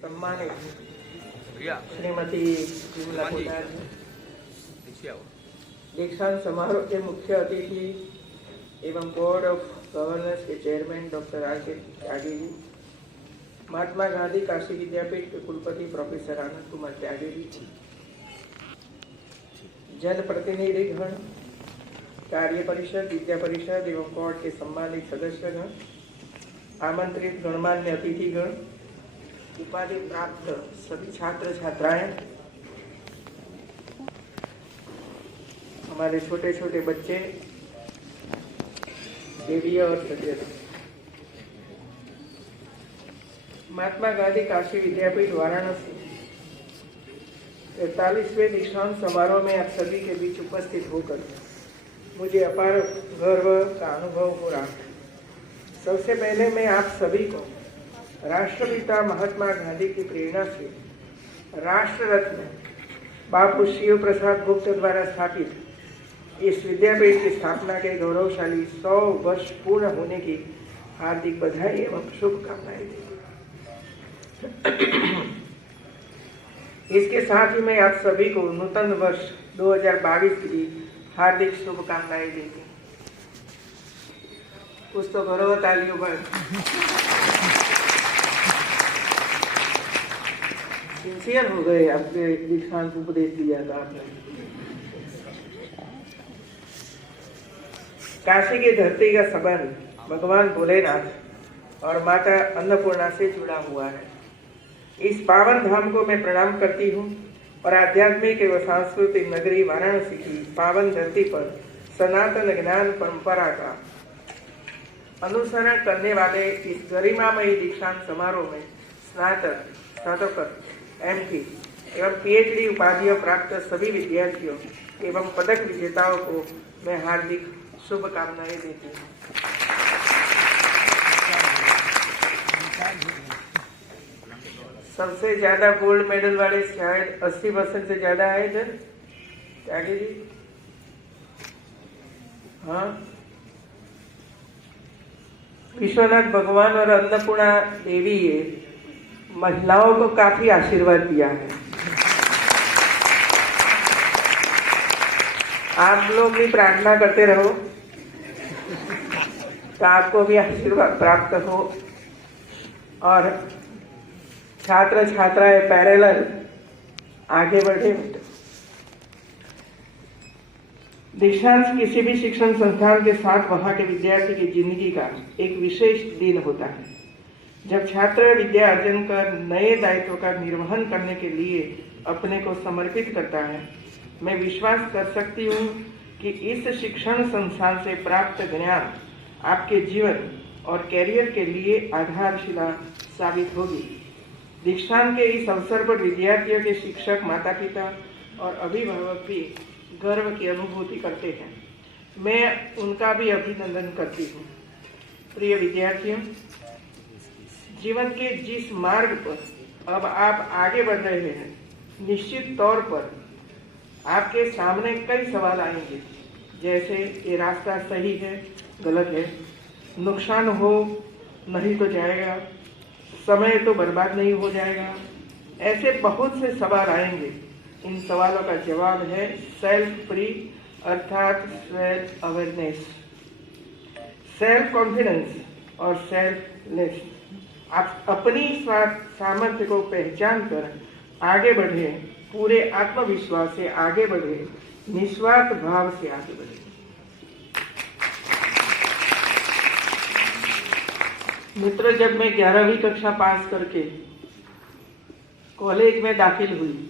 सम्मानित श्रीमती विमला पोदार दीक्षांत समारोह के मुख्य अतिथि एवं बोर्ड ऑफ गवर्नर्स के chairman doctor R.K. Tyagi ji, Mahatma Gandhi Kashi विद्यापीठ के कुलपति प्रोफेसर आनंद कुमार त्यागी जी, जनप्रतिनिधिगण, कार्य परिषद, विद्या परिषद एवं बोर्ड के सम्मानित सदस्यगण, आमंत्रित गणमान्य अतिथिगण, उपाधि प्राप्त सभी छात्र छात्राएं, हमारे छोटे छोटे बच्चे, देवियां और सज्जन, महात्मा गांधी काशी विद्यापीठ वाराणसी 43वें दीक्षांत समारोह में आप सभी के बीच उपस्थित होकर मुझे अपार गर्व का अनुभव हो रहा है। सबसे पहले मैं आप सभी को राष्ट्रपिता महात्मा गांधी की प्रेरणा से राष्ट्र रत्न बापू शिव प्रसाद गुप्त द्वारा स्थापित इस विद्यापीठ की स्थापना के गौरवशाली 100 वर्ष पूर्ण होने की हार्दिक बधाई एवं शुभकामनाएं देती हूं। इसके साथ ही मैं आप सभी को नूतन वर्ष 2022 की हार्दिक शुभकामनाएं देती हूं। कुछ तो गौरव तालियों पर सिंसियर हो गए, आपके दीक्षांत उपदेश दिया था आपने। काशी की धरती का संबंध भगवान भोलेनाथ और माता अन्नपूर्णा से जुड़ा हुआ है। इस पावन धाम को मैं प्रणाम करती हूँ और आध्यात्मिक एवं सांस्कृतिक नगरी वाराणसी की पावन धरती पर सनातन ज्ञान परंपरा का अनुसरण करने वाले इस गरिमामयी दीक्षांत समारोह में स्नातक, MPhil एवं PhD उपाधियां प्राप्त सभी विद्यार्थियों एवं पदक विजेताओं को मैं हार्दिक शुभकामनाएं देती हूँ। सबसे ज्यादा गोल्ड मेडल वाले शायद 80% से ज्यादा है इधर त्यागी जी। हाँ, विश्वनाथ भगवान और अन्नपूर्णा देवी ये महिलाओं को काफी आशीर्वाद दिया है। आप लोग भी प्रार्थना करते रहो तो आपको भी आशीर्वाद प्राप्त हो और छात्र छात्राएं पैरेलल आगे बढ़े। दीक्षांत किसी भी शिक्षण संस्थान के साथ वहां के विद्यार्थी की जिंदगी का एक विशेष दिन होता है, जब छात्र विद्या अर्जन कर नए दायित्व का निर्वहन करने के लिए अपने को समर्पित करता है। मैं विश्वास कर सकती हूँ कि इस शिक्षण संस्थान से प्राप्त ज्ञान आपके जीवन और कैरियर के लिए आधारशिला साबित होगी। दीक्षांत के इस अवसर पर विद्यार्थियों के शिक्षक, माता पिता और अभिभावक भी गर्व की अनुभूति करते हैं। मैं उनका भी अभिनंदन करती हूँ। प्रिय विद्यार्थियों, जीवन के जिस मार्ग पर अब आप आगे बढ़ रहे हैं, निश्चित तौर पर आपके सामने कई सवाल आएंगे, जैसे ये रास्ता सही है, गलत है, नुकसान हो नहीं तो जाएगा, समय तो बर्बाद नहीं हो जाएगा। ऐसे बहुत से सवाल आएंगे। इन सवालों का जवाब है सेल्फ फ्री अर्थात सेल्फ अवेयरनेस, सेल्फ कॉन्फिडेंस और सेल्फलेस। आप अपनी सामर्थ्य को पहचान कर आगे बढ़े, पूरे आत्मविश्वास से आगे बढ़े, निस्वार्थ भाव से आगे बढ़े। मित्रों, जब मैं 11वीं कक्षा पास करके कॉलेज में दाखिल हुई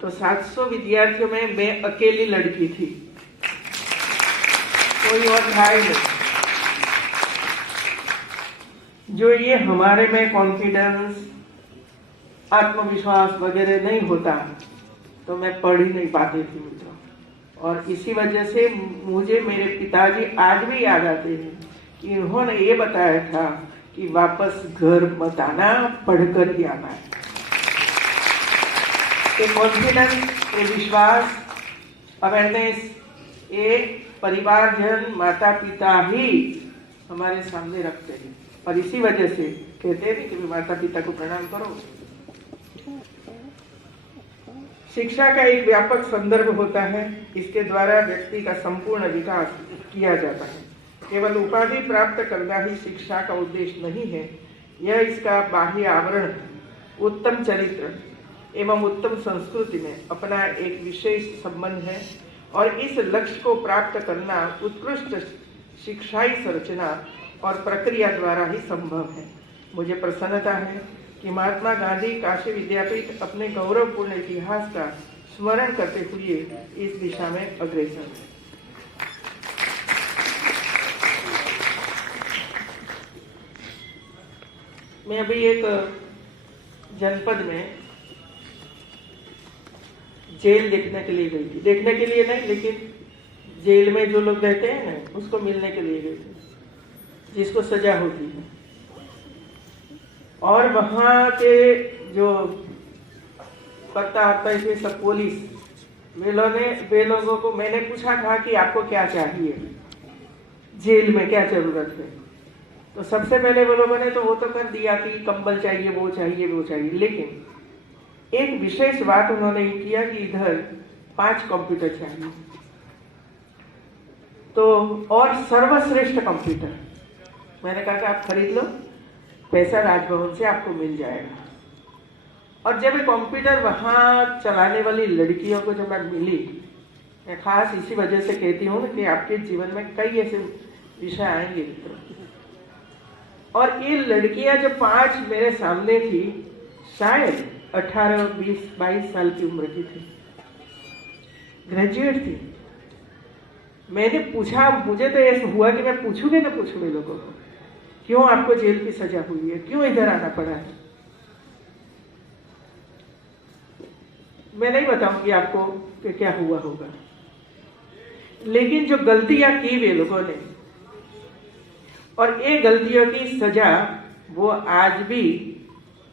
तो 700 विद्यार्थियों में मैं अकेली लड़की थी, कोई और था ही नहीं। जो ये हमारे में कॉन्फिडेंस, आत्मविश्वास वगैरह नहीं होता तो मैं पढ़ ही नहीं पाती थी मित्रों। और इसी वजह से मुझे मेरे पिताजी आज भी याद आते हैं कि उन्होंने ये बताया था कि वापस घर मत आना, पढ़कर ही आना है। ये कॉन्फिडेंस, ये विश्वास, अवेयरनेस, ये परिवारजन, माता पिता ही हमारे सामने रखते हैं। और इसी वजह से कहते हैं कि माता पिता को प्रणाम करो। शिक्षा का एक व्यापक संदर्भ होता है, इसके द्वारा व्यक्ति का संपूर्ण विकास किया जाता है। केवल उपाधि प्राप्त करना ही शिक्षा का उद्देश्य नहीं है, यह इसका बाह्य आवरण है। उत्तम चरित्र एवं उत्तम संस्कृति में अपना एक विशेष संबंध है और इस लक्ष्य को प्राप्त करना उत्कृष्ट शिक्षाई संरचना और प्रक्रिया द्वारा ही संभव है। मुझे प्रसन्नता है कि महात्मा गांधी काशी विद्यापीठ अपने गौरवपूर्ण इतिहास का स्मरण करते हुए इस दिशा में अग्रसर है। मैं अभी एक जनपद में जेल देखने के लिए गई थी। देखने के लिए नहीं, लेकिन जेल में जो लोग रहते हैं ना, उसको मिलने के लिए गई थी, जिसको सजा होती है। और वहाँ के जो पता आता है सब पुलिस, वे लोगों को मैंने पूछा था कि आपको क्या चाहिए, जेल में क्या जरूरत है। तो सबसे पहले वो लोगों ने तो वो तो कर दिया कि कंबल चाहिए, वो चाहिए, वो चाहिए। लेकिन एक विशेष बात उन्होंने ये किया कि इधर 5 कंप्यूटर चाहिए, तो और सर्वश्रेष्ठ कंप्यूटर। मैंने कहा कि आप खरीद लो, पैसा राजभवन से आपको मिल जाएगा। और जब ये कंप्यूटर वहाँ चलाने वाली लड़कियों को जब मैं मिली, मैं खास इसी वजह से कहती हूँ कि आपके जीवन में कई ऐसे विषय आएंगे मित्रों। और ये लड़कियां जो 5 मेरे सामने थी, शायद 18, 20, 22 साल की उम्र की थी, ग्रेजुएट थी। मैंने पूछा, मुझे तो ऐसा हुआ कि मैं पूछूंगी ना पूछूंगी लोगों को, क्यों आपको जेल की सजा हुई है, क्यों इधर आना पड़ा है। मैं नहीं बताऊंगी आपको कि क्या हुआ होगा, लेकिन जो गलतियां की वे लोगों ने, और ये गलतियों की सजा वो आज भी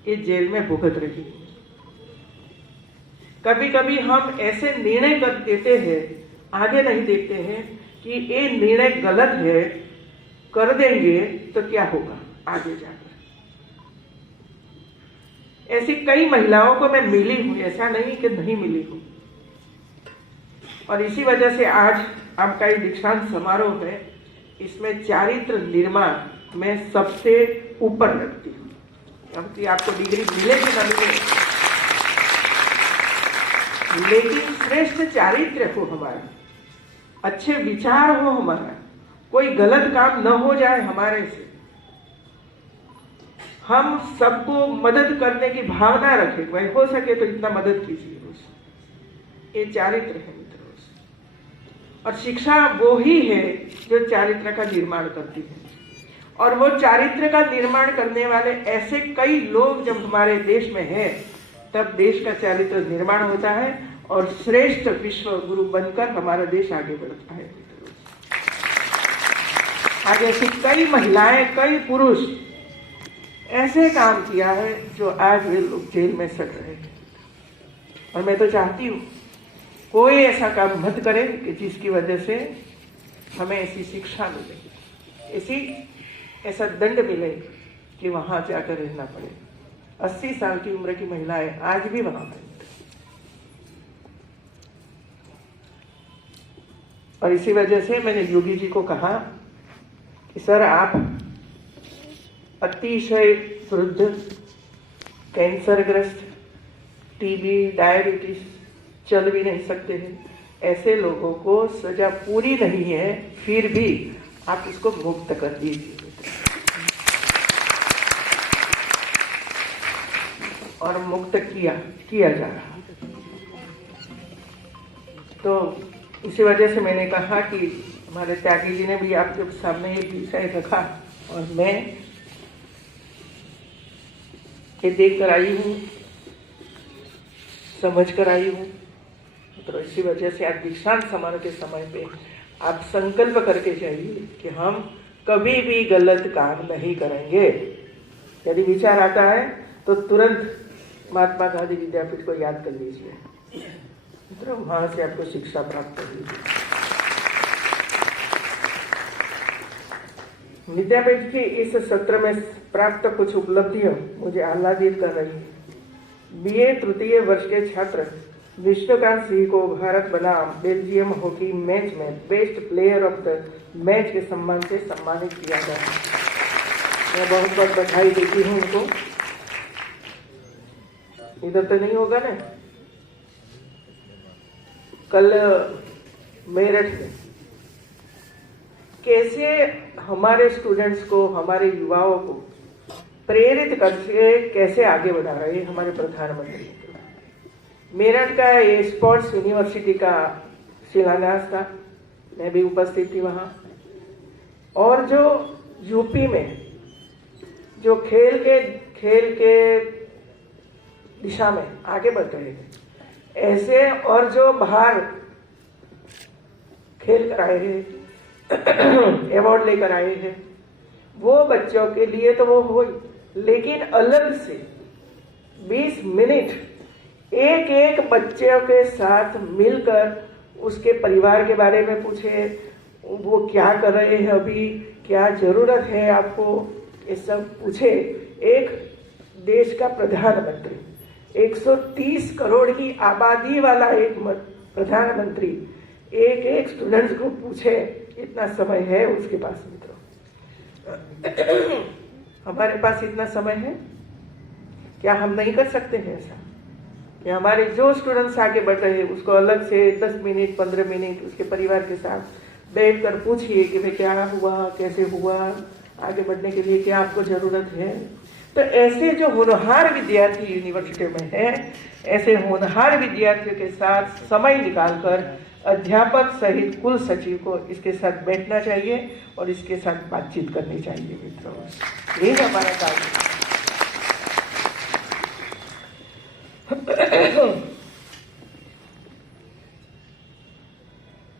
इस जेल में भुगत रही है। कभी कभी हम ऐसे निर्णय कर देते हैं, आगे नहीं देखते हैं कि ये निर्णय गलत है, कर देंगे तो क्या होगा आगे जाकर। ऐसी कई महिलाओं को मैं मिली हूं, ऐसा नहीं कि नहीं मिली हूं। और इसी वजह से आज आपका ये दीक्षांत समारोह है, इसमें चारित्र निर्माण मैं सबसे ऊपर रखती हूँ। क्योंकि आपको डिग्री मिले कि न मिले, लेकिन श्रेष्ठ चारित्र हो हमारा, अच्छे विचार हो हमारा, कोई गलत काम न हो जाए हमारे से, हम सबको मदद करने की भावना रखें, भाई हो सके तो इतना मदद कीजिए उसे। ये चारित्र है मित्रों। और शिक्षा वो ही है जो चारित्र का निर्माण करती है, और वो चारित्र का निर्माण करने वाले ऐसे कई लोग जब हमारे देश में हैं, तब देश का चारित्र निर्माण होता है और श्रेष्ठ विश्व गुरु बनकर हमारा देश आगे बढ़ता है। आगे ऐसी कई महिलाएं, कई पुरुष ऐसे काम किया है जो आज वे लोग जेल में सड़ रहे हैं। और मैं तो चाहती हूँ कोई ऐसा काम मत करे कि जिसकी वजह से हमें ऐसी शिक्षा मिले, ऐसा दंड मिले कि वहां जाकर रहना पड़े। 80 साल की उम्र की महिलाएं आज भी वहां पर। और इसी वजह से मैंने योगी जी को कहा कि सर आप अतिशय वृद्ध, कैंसरग्रस्त, टीबी, डायबिटीज, चल भी नहीं सकते हैं, ऐसे लोगों को सजा पूरी नहीं है, फिर भी आप इसको मुक्त कर दीजिए। और मुक्त किया जा रहा। तो इसी वजह से मैंने कहा कि हमारे त्यागी जी ने भी आपके सामने ये विषय रखा, और मैं ये देख कर आई हूँ, समझ कर आई हूँ। तो इसी वजह से आज दीक्षांत समारोह के समय पे आप संकल्प करके जाइए कि हम कभी भी गलत काम नहीं करेंगे। यदि विचार आता है तो तुरंत महात्मा गांधी विद्यापीठ को याद कर लीजिए, तो वहां से आपको शिक्षा प्राप्त होगी। विद्यापीठ की इस सत्र में प्राप्त कुछ उपलब्धियां मुझे आह्लादित कर रही है। बीए तृतीय वर्ष के छात्र विष्णुकांत सिंह को भारत बनाम बेल्जियम हॉकी मैच में best player of the match के सम्मान से सम्मानित किया गया। मैं बहुत बहुत बधाई देती हूँ उनको। इधर तो नहीं होगा ना। कल मेरठ में कैसे हमारे स्टूडेंट्स को, हमारे युवाओं को प्रेरित करके कैसे आगे बढ़ा रहे हैं हमारे प्रधानमंत्री। मेरठ का ये स्पोर्ट्स यूनिवर्सिटी का शिलान्यास था, मैं भी उपस्थित थी वहां। और जो यूपी में जो खेल के दिशा में आगे बढ़ रहे थे, ऐसे और जो बाहर खेल कर आए हैं, अवार्ड लेकर आए हैं, वो बच्चों के लिए तो वो हो, लेकिन अलग से 20 मिनट एक एक बच्चों के साथ मिलकर उसके परिवार के बारे में पूछे, वो क्या कर रहे हैं अभी, क्या जरूरत है आपको, ये सब पूछे। एक देश का प्रधानमंत्री, 130 करोड़ की आबादी वाला एक प्रधानमंत्री एक एक स्टूडेंट्स को पूछे, इतना समय है उसके पास। मित्रों, हमारे पास इतना समय है क्या? हम नहीं कर सकते हैं ऐसा कि हमारे जो स्टूडेंट्स आगे बढ़ रहे हैं उसको अलग से 10 मिनट 15 मिनट उसके परिवार के साथ बैठकर पूछिए कि भाई क्या हुआ, कैसे हुआ, आगे बढ़ने के लिए क्या आपको जरूरत है। तो ऐसे जो होनहार विद्यार्थी यूनिवर्सिटी में है, ऐसे होनहार विद्यार्थियों के साथ समय निकालकर अध्यापक सहित कुल सचिव को इसके साथ बैठना चाहिए और इसके साथ बातचीत करनी चाहिए। मित्रों, ये हमारा काम है।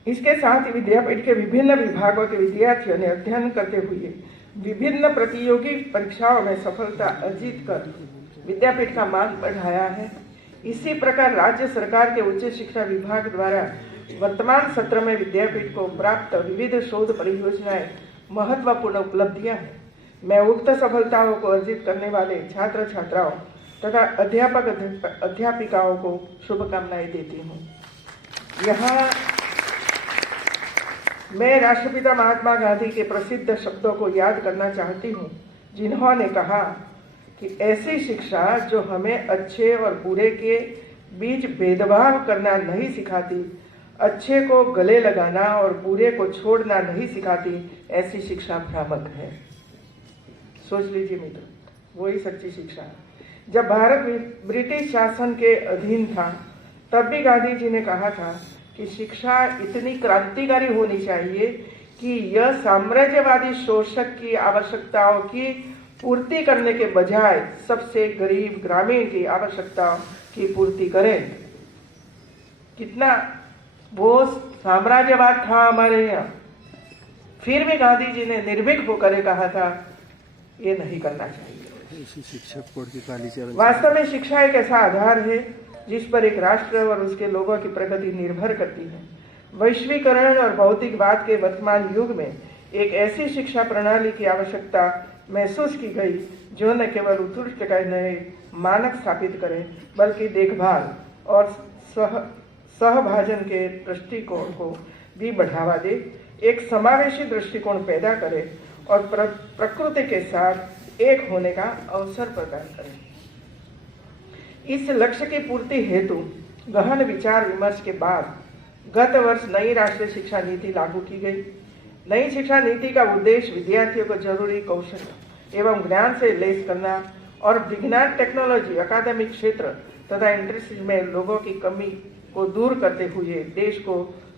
इसके साथ ही विद्यापीठ के विभिन्न विभागों के विद्यार्थियों ने अध्ययन करते हुए विभिन्न प्रतियोगी परीक्षाओं में सफलता अर्जित कर विद्यापीठ का मान बढ़ाया है। इसी प्रकार राज्य सरकार के उच्च शिक्षा विभाग द्वारा वर्तमान सत्र में विद्यापीठ को प्राप्त विविध शोध परियोजनाएं महत्वपूर्ण उपलब्धियां हैं। मैं उक्त सफलताओं को अर्जित करने वाले छात्र छात्राओं तथा अध्यापक अध्यापिकाओं को शुभकामनाएं देती हूँ। यहाँ मैं राष्ट्रपिता महात्मा गांधी के प्रसिद्ध शब्दों को याद करना चाहती हूँ, जिन्होंने कहा कि ऐसी शिक्षा जो हमें अच्छे और बुरे के बीच भेदभाव करना नहीं सिखाती, अच्छे को गले लगाना और बुरे को छोड़ना नहीं सिखाती, ऐसी शिक्षा भ्रामक है। सोच लीजिए मित्र, वही सच्ची शिक्षा है। जब भारत ब्रिटिश शासन के अधीन था, तब भी गांधी जी ने कहा था कि शिक्षा इतनी क्रांतिकारी होनी चाहिए कि यह साम्राज्यवादी शोषक की आवश्यकताओं की पूर्ति करने के बजाय सबसे गरीब ग्रामीण की आवश्यकताओं की पूर्ति करें। कितना वो साम्राज्यवाद था हमारे यहाँ, फिर भी गांधी जी ने निर्भीक होकर कहा था ये नहीं करना चाहिए। वास्तव में शिक्षा एक ऐसा आधार है जिस पर एक राष्ट्र और उसके लोगों की प्रगति निर्भर करती है। वैश्वीकरण और भौतिकवाद के वर्तमान युग में एक ऐसी शिक्षा प्रणाली की आवश्यकता महसूस की गई जो न केवल उत्कृष्ट का नए मानक स्थापित करे, बल्कि देखभाल और सहभाजन के दृष्टिकोण को भी बढ़ावा दे, एक समावेशी दृष्टिकोण पैदा करे और प्रकृति के साथ एक होने का अवसर प्रदान करे। इस लक्ष्य की पूर्ति हेतु गहन विचार विमर्श के बाद गत वर्ष नई राष्ट्रीय शिक्षा नीति लागू की गई। नई शिक्षा नीति का उद्देश्य विद्यार्थियों को जरूरी कौशल एवं ज्ञान से लैस करना और विज्ञान, टेक्नोलॉजी, अकादमिक क्षेत्र तथा इंडस्ट्री में लोगों की कमी को दूर करते हुए देश को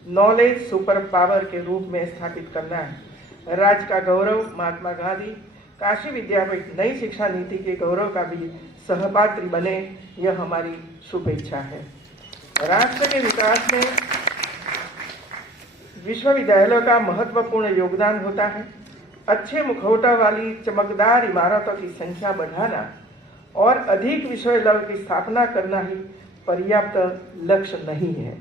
नॉलेज सुपर पावर के रूप में स्थापित करना है। राज्य का गौरव महात्मा गांधी काशी विद्यापीठ नई शिक्षा नीति के गौरव का भी सहपात्री बने, यह हमारी शुभेच्छा है। राष्ट्र के विकास में विश्वविद्यालयों का महत्वपूर्ण योगदान होता है। अच्छे मुखौटा वाली चमकदार इमारतों की संख्या बढ़ाना और अधिक विश्वविद्यालयों की स्थापना करना ही पर्याप्त लक्ष्य नहीं है।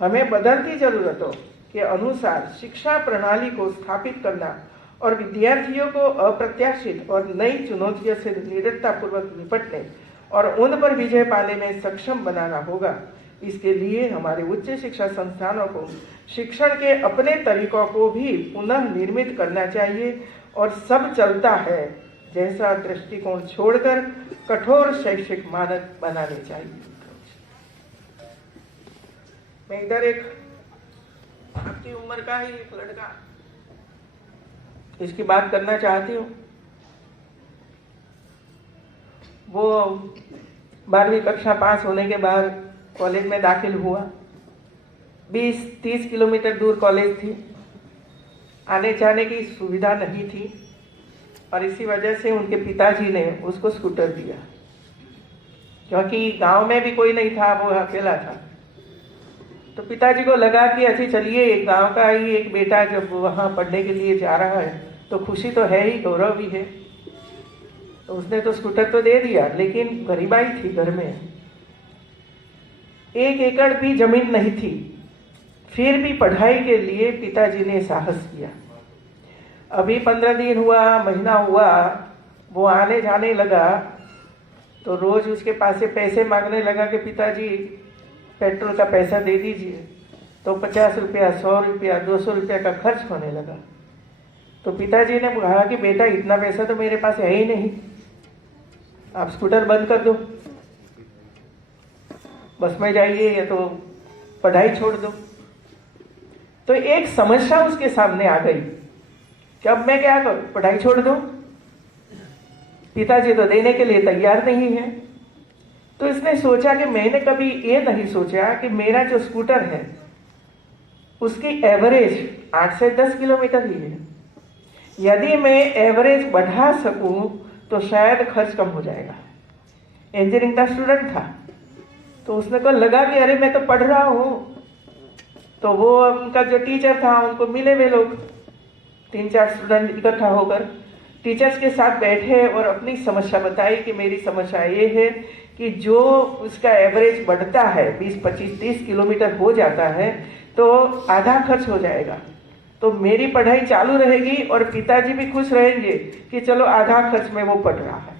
हमें बदलती जरूरतों के अनुसार शिक्षा प्रणाली को स्थापित करना और विद्यार्थियों को अप्रत्याशित और नई चुनौतियों से निडरतापूर्वक निपटने और उन पर विजय पाने में सक्षम बनाना होगा। इसके लिए हमारे उच्च शिक्षा संस्थानों को शिक्षण के अपने तरीकों को भी पुनः निर्मित करना चाहिए और सब चलता है जैसा दृष्टिकोण छोड़कर कठोर शैक्षिक मानक बनाने चाहिए। मैं इधर एक आपकी उम्र का ही एक लड़का इसकी बात करना चाहती हूँ। वो 12वीं कक्षा पास होने के बाद कॉलेज में दाखिल हुआ। 20-30 किलोमीटर दूर कॉलेज थी, आने जाने की सुविधा नहीं थी और इसी वजह से उनके पिताजी ने उसको स्कूटर दिया, क्योंकि गांव में भी कोई नहीं था, वो अकेला था। तो पिताजी को लगा कि अच्छी चलिए, एक गांव का ही एक बेटा जब वहाँ पढ़ने के लिए जा रहा है तो खुशी तो है ही, गौरव भी है। तो उसने तो स्कूटर तो दे दिया, लेकिन गरीबाई थी घर में, 1 एकड़ भी जमीन नहीं थी। फिर भी पढ़ाई के लिए पिताजी ने साहस किया। अभी 15 दिन हुआ, महीना हुआ, वो आने जाने लगा तो रोज उसके पास से पैसे मांगने लगा कि पिताजी पेट्रोल का पैसा दे दीजिए। तो 50 रुपया, 100 रुपया, 200 रुपया का खर्च होने लगा। तो पिताजी ने कहा कि बेटा इतना पैसा तो मेरे पास है ही नहीं, आप स्कूटर बंद कर दो, बस में जाइए या तो पढ़ाई छोड़ दो। तो एक समस्या उसके सामने आ गई कि अब मैं क्या करूं, पढ़ाई छोड़ दूं? पिताजी तो देने के लिए तैयार नहीं है। तो इसने सोचा कि मैंने कभी ये नहीं सोचा कि मेरा जो स्कूटर है उसकी एवरेज 8 से 10 किलोमीटर ही है। यदि मैं एवरेज बढ़ा सकूं तो शायद खर्च कम हो जाएगा। इंजीनियरिंग का स्टूडेंट था, तो उसने को लगा कि अरे मैं तो पढ़ रहा हूं। तो वो उनका जो टीचर था उनको मिले, वे लोग 3-4 स्टूडेंट इकट्ठा होकर टीचर्स के साथ बैठे और अपनी समस्या बताई कि मेरी समस्या ये है कि जो उसका एवरेज बढ़ता है 20, 25, 30 किलोमीटर हो जाता है तो आधा खर्च हो जाएगा। तो मेरी पढ़ाई चालू रहेगी और पिताजी भी खुश रहेंगे कि चलो आधा खर्च में वो पढ़ रहा है।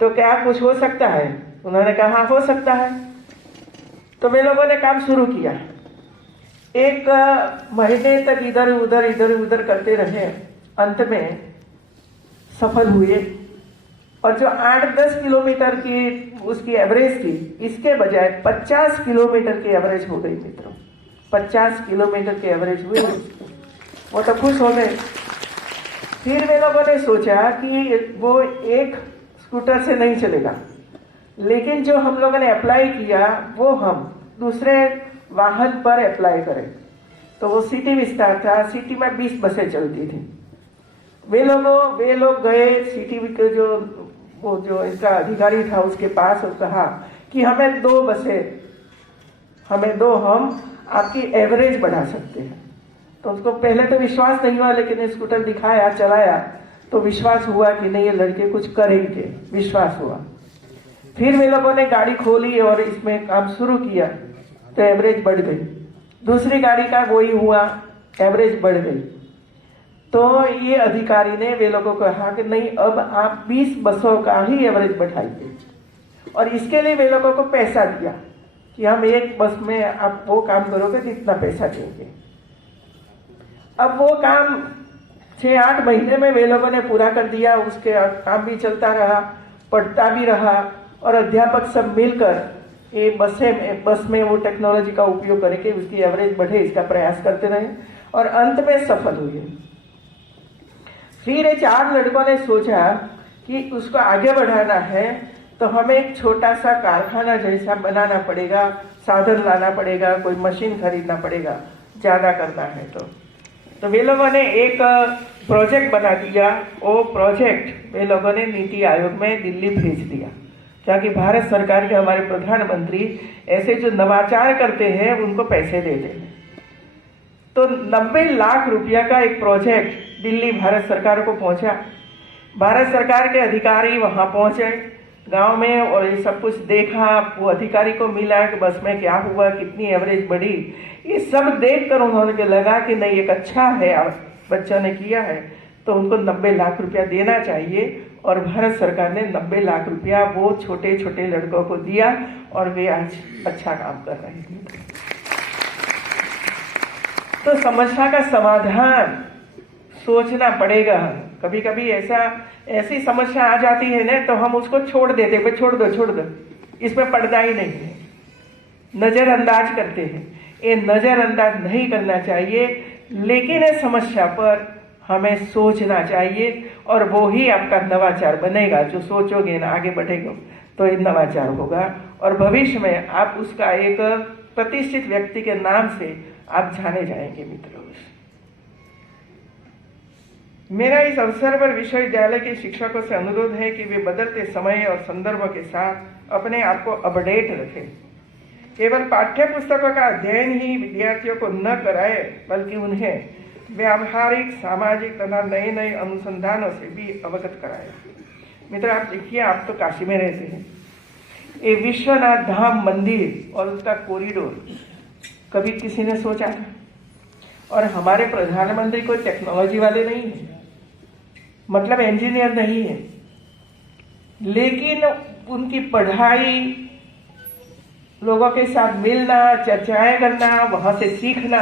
तो क्या कुछ हो सकता है? उन्होंने कहा हो सकता है। तो वे लोगों ने काम शुरू किया। 1 महीने तक इधर उधर करते रहे, अंत में सफल हुए और जो 8-10 किलोमीटर की उसकी एवरेज थी, इसके बजाय 50 किलोमीटर की एवरेज हो गई मित्रों। 50 किलोमीटर की एवरेज हुई, वो तो खुश हो गए। फिर वे लोगों ने सोचा कि वो एक स्कूटर से नहीं चलेगा, लेकिन जो हम लोगों ने अप्लाई किया वो हम दूसरे वाहन पर अप्लाई करें। तो वो सिटी विस्तार था, सिटी में 20 बसें चलती थी। वे लोग गए सिटी के जो इसका अधिकारी था उसके पास और कहा कि हमें 2 बसें हमें दो, हम आपकी एवरेज बढ़ा सकते हैं। तो उसको पहले तो विश्वास नहीं हुआ, लेकिन स्कूटर दिखाया, चलाया तो विश्वास हुआ कि नहीं ये लड़के कुछ करेंगे, विश्वास हुआ। फिर वे लोगों ने गाड़ी खोली और इसमें काम शुरू किया तो एवरेज बढ़ गई। दूसरी गाड़ी का वही हुआ, एवरेज बढ़ गई। तो ये अधिकारी ने वे लोगों को कहा कि नहीं, अब आप 20 बसों का ही एवरेज बढ़ाइए और इसके लिए वे लोगों को पैसा दिया कि हम 1 बस में आप वो काम करोगे तो इतना पैसा देंगे। अब वो काम 6-8 महीने में वे लोगों ने पूरा कर दिया। उसके काम भी चलता रहा, पढ़ता भी रहा और अध्यापक सब मिलकर ये बस में वो टेक्नोलॉजी का उपयोग करके उसकी एवरेज बढ़े इसका प्रयास करते रहे और अंत में सफल हुए। फिर ये 4 लड़कों ने सोचा कि उसको आगे बढ़ाना है तो हमें एक छोटा सा कारखाना जैसा बनाना पड़ेगा, साधन लाना पड़ेगा, कोई मशीन खरीदना पड़ेगा, ज्यादा करना है। तो वे लोगों ने एक प्रोजेक्ट बना दिया। वो प्रोजेक्ट वे लोगों ने नीति आयोग में दिल्ली भेज दिया, क्योंकि भारत सरकार के हमारे प्रधानमंत्री ऐसे जो नवाचार करते हैं उनको पैसे देते हैं। तो 90 लाख रुपया का एक प्रोजेक्ट दिल्ली भारत सरकार को पहुंचा। भारत सरकार के अधिकारी वहां पहुंचे गांव में और ये सब कुछ देखा। वो अधिकारी को मिला कि बस में क्या हुआ, कितनी एवरेज बढ़ी, ये सब देखकर उन्होंने लगा कि नहीं एक अच्छा है बच्चों ने किया है तो उनको 90 लाख रुपया देना चाहिए। और भारत सरकार ने 90 लाख रुपया वो छोटे छोटे लड़कों को दिया और वे आज अच्छा काम कर रहे हैं। तो समस्या का समाधान सोचना पड़ेगा। कभी कभी ऐसी समस्या आ जाती है ना तो हम उसको छोड़ देते, भाई छोड़ दो, इसमें पड़ना ही नहीं है, नजरअंदाज करते हैं। ये नजरअंदाज नहीं करना चाहिए, लेकिन इस समस्या पर हमें सोचना चाहिए और वो ही आपका नवाचार बनेगा। जो सोचोगे ना, आगे बढ़ेगा तो ये नवाचार होगा और भविष्य में आप उसका एक प्रतिष्ठित व्यक्ति के नाम से आप जाने जाएंगे। मित्रों, मेरा इस अवसर पर विश्वविद्यालय के शिक्षकों से अनुरोध है कि वे बदलते समय और संदर्भों के साथ अपने आप को अपडेट रखें। केवल पाठ्य पुस्तकों का अध्ययन ही विद्यार्थियों को न कराए, बल्कि उन्हें व्यावहारिक, सामाजिक तथा नए नए अनुसंधानों से भी अवगत कराए। मित्र, आप देखिए, आप तो काशी में रहते हैं, ये विश्वनाथ धाम मंदिर और उसका कॉरिडोर कभी किसी ने सोचा था? और हमारे प्रधानमंत्री कोई टेक्नोलॉजी वाले नहीं है, मतलब इंजीनियर नहीं है, लेकिन उनकी पढ़ाई, लोगों के साथ मिलना, चर्चाएं करना, वहां से सीखना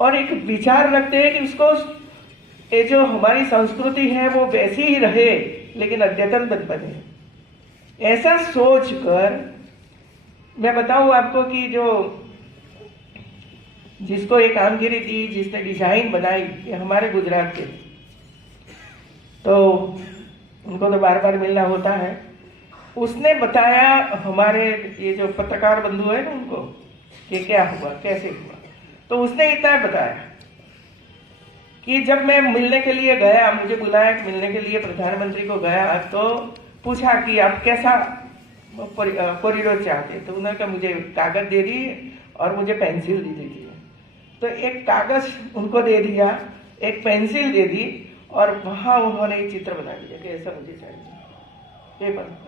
और एक विचार रखते हैं कि उसको, ये जो हमारी संस्कृति है वो वैसी ही रहे लेकिन अद्यतन बने। ऐसा सोचकर मैं बताऊं आपको कि जो जिसको एक कामगिरी दी, जिसने डिजाइन बनाई, ये हमारे गुजरात के, तो उनको तो बार बार मिलना होता है। उसने बताया हमारे ये जो पत्रकार बंधु है ना उनको कि क्या हुआ, कैसे हुआ। तो उसने इतना बताया कि जब मैं मिलने के लिए गया, मुझे बुलाया मिलने के लिए, प्रधानमंत्री को गया, तो पूछा कि आप कैसा कॉरिडोर चाहते। तो उन्होंने कहा मुझे कागज दे दी और मुझे पेंसिल दे दी। तो एक कागज उनको दे दिया, एक पेंसिल दे दी और वहां उन्होंने एक चित्र बना दिया कि ऐसा मुझे चाहिए पेपर पर।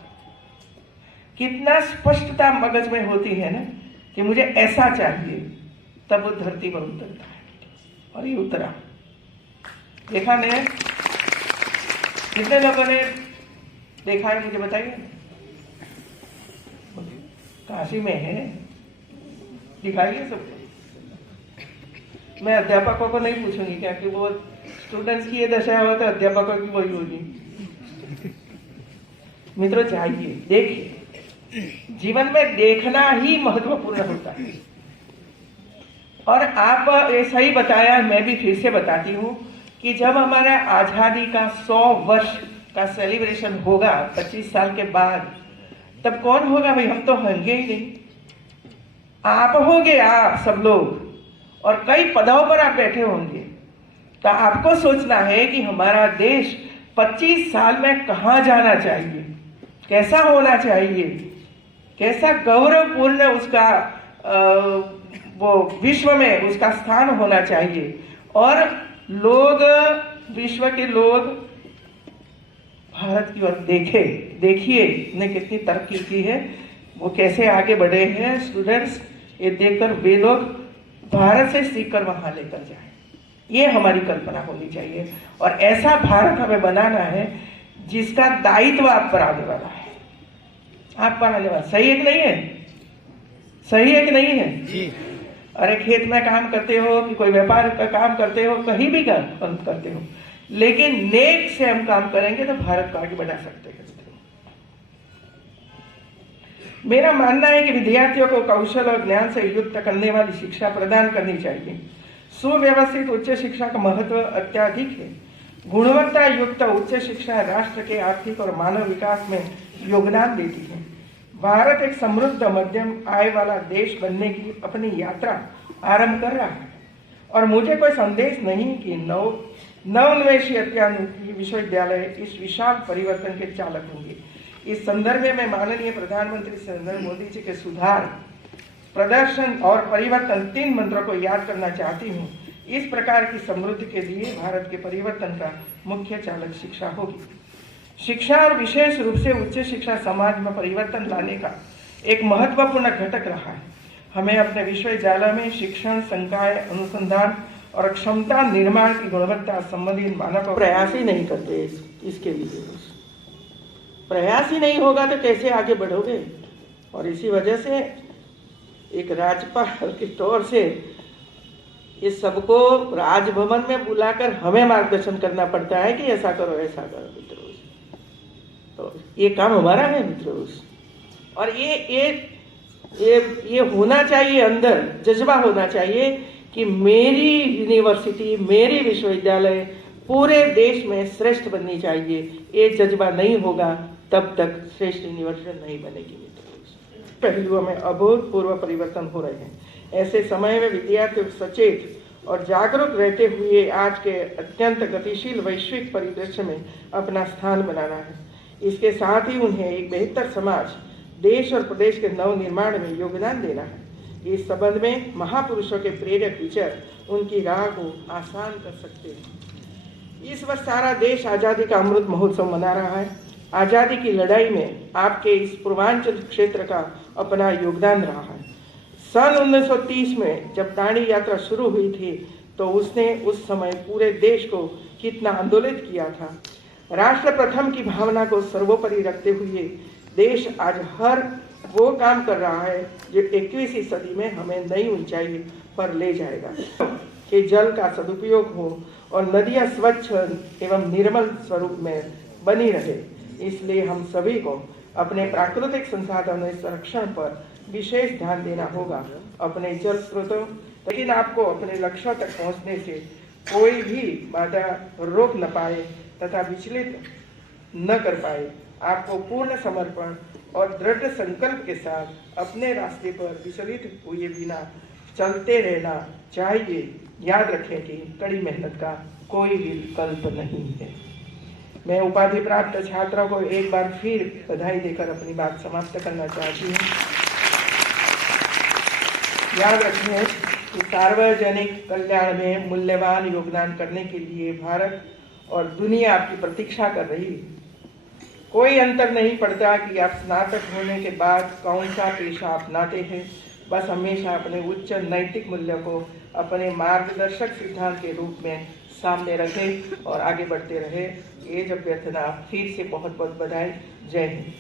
कितना स्पष्टता मगज में होती है ना कि मुझे ऐसा चाहिए, तब वो धरती पर उतरता है। और ये उतरा, देखा ने, कितने लोगों ने देखा है मुझे बताइए। काशी में है, दिखाइए सबको। मैं अध्यापकों को नहीं पूछूंगी क्या कि वो स्टूडेंट्स की ये दशा हो तो अध्यापकों की वही होगी। मित्रों, चाहिए, देखिए, जीवन में देखना ही महत्वपूर्ण होता है। और आप ऐसा ही बताया, मैं भी फिर से बताती हूँ कि जब हमारा आजादी का 100 वर्ष का सेलिब्रेशन होगा 25 साल के बाद, तब कौन होगा भाई? हम तो होंगे ही नहीं, आप होंगे, आप सब लोग, और कई पदों पर आप बैठे होंगे। तो आपको सोचना है कि हमारा देश 25 साल में कहाँ जाना चाहिए, कैसा होना चाहिए, कैसा गौरवपूर्ण उसका वो विश्व में उसका स्थान होना चाहिए। और लोग, विश्व के लोग भारत की ओर देखिए ने कितनी तरक्की की है, वो कैसे आगे बढ़े हैं स्टूडेंट्स, ये देखकर वे लोग भारत से सीखकर वहां लेकर जाए। ये हमारी कल्पना होनी चाहिए और ऐसा भारत हमें बनाना है जिसका दायित्व आप पर आने वाला है, आप पर आने वाला। सही है कि नहीं है? सही है कि नहीं है जी? अरे खेत में काम करते हो कि कोई व्यापार का काम करते हो, कहीं भी काम करते हो, लेकिन नेक से हम काम करेंगे तो भारत को आगे बढ़ा सकते हैं। मेरा मानना है कि विद्यार्थियों को कौशल और ज्ञान से युक्त करने वाली शिक्षा प्रदान करनी चाहिए। सुव्यवस्थित उच्च शिक्षा का महत्व अत्यधिक है। गुणवत्ता युक्त उच्च शिक्षा राष्ट्र के आर्थिक और मानव विकास में योगदान देती है। भारत एक समृद्ध मध्यम आय वाला देश बनने की अपनी यात्रा आरंभ कर रहा है और मुझे कोई संदेश नहीं कि नवोन्मेषी अत्याधुनिक विश्वविद्यालय इस विशाल परिवर्तन के चालक होंगे। इस संदर्भ में माननीय प्रधानमंत्री नरेंद्र मोदी जी के सुधार, प्रदर्शन और परिवर्तन 3 मंत्रों को याद करना चाहती हूँ। इस प्रकार की समृद्धि के लिए भारत के परिवर्तन का मुख्य चालक शिक्षा होगी। शिक्षा और विशेष रूप से उच्च शिक्षा समाज में परिवर्तन लाने का एक महत्वपूर्ण घटक रहा है। हमें अपने विश्वविद्यालय में शिक्षण, संकाय, अनुसंधान और क्षमता निर्माण की गुणवत्ता संबंधित मानकों प्रयास ही नहीं करते। इसके लिए प्रयास ही नहीं होगा तो कैसे आगे बढ़ोगे। और इसी वजह से एक राज्यपाल के तौर से इस सबको राजभवन में बुलाकर हमें मार्गदर्शन करना पड़ता है कि ऐसा करो ऐसा करो मित्रों। तो ये काम हमारा है मित्रों। और ये होना चाहिए, अंदर जज्बा होना चाहिए कि मेरी यूनिवर्सिटी, मेरी विश्वविद्यालय पूरे देश में श्रेष्ठ बननी चाहिए। ये जज्बा नहीं होगा तब तक श्रेष्ठ यूनिवर्सिटी नहीं बनेगी मित्रों। पहलुओं में अभूतपूर्व परिवर्तन हो रहे हैं। ऐसे समय में विद्यार्थियों को सचेत और जागरूक रहते हुए आज के अत्यंत गतिशील वैश्विक परिदृश्य में अपना स्थान बनाना है। इसके साथ ही उन्हें एक बेहतर समाज, देश और प्रदेश के नव निर्माण में योगदान देना है। इस संबंध में महापुरुषों के प्रेरक विचार उनकी राह को आसान कर सकते हैं। इस वर्ष सारा देश आज़ादी का अमृत महोत्सव मना रहा है। आज़ादी की लड़ाई में आपके इस पूर्वांचल क्षेत्र का अपना योगदान रहा है। सन 1930 में जब दांडी यात्रा शुरू हुई थी तो उसने उस समय पूरे देश को कितना आंदोलित किया था। राष्ट्र प्रथम की भावना को सर्वोपरि रखते हुए देश आज हर वो काम कर रहा है जो 21वीं सदी में हमें नई ऊंचाई पर ले जाएगा। कि जल का सदुपयोग हो और नदियां स्वच्छ एवं निर्मल स्वरूप में बनी रहे। इसलिए हम सभी को अपने प्राकृतिक संसाधनों के संरक्षण पर विशेष ध्यान देना होगा। अपने जल स्रोतों, लेकिन आपको अपने लक्ष्यों तक पहुंचने से कोई भी बाधा रोक न पाए तथा विचलित न कर पाए। आपको पूर्ण समर्पण और दृढ़ संकल्प के साथ अपने रास्ते पर विचलित हुए बिना चलते रहना चाहिए। याद रखें कि कड़ी मेहनत का कोई विकल्प नहीं है। मैं उपाधि प्राप्त छात्रों को एक बार फिर बधाई देकर अपनी बात समाप्त करना चाहती हूँ। याद रखें कि सार्वजनिक कल्याण में मूल्यवान योगदान करने के लिए भारत और दुनिया आपकी प्रतीक्षा कर रही है। कोई अंतर नहीं पड़ता कि आप स्नातक होने के बाद कौन सा पेशा अपनाते हैं। बस हमेशा अपने उच्च नैतिक मूल्यों को अपने मार्गदर्शक सिद्धांत के रूप में सामने रखें और आगे बढ़ते रहे। ये जब व्यर्थना, फिर से बहुत बहुत बधाई। जय हिंद।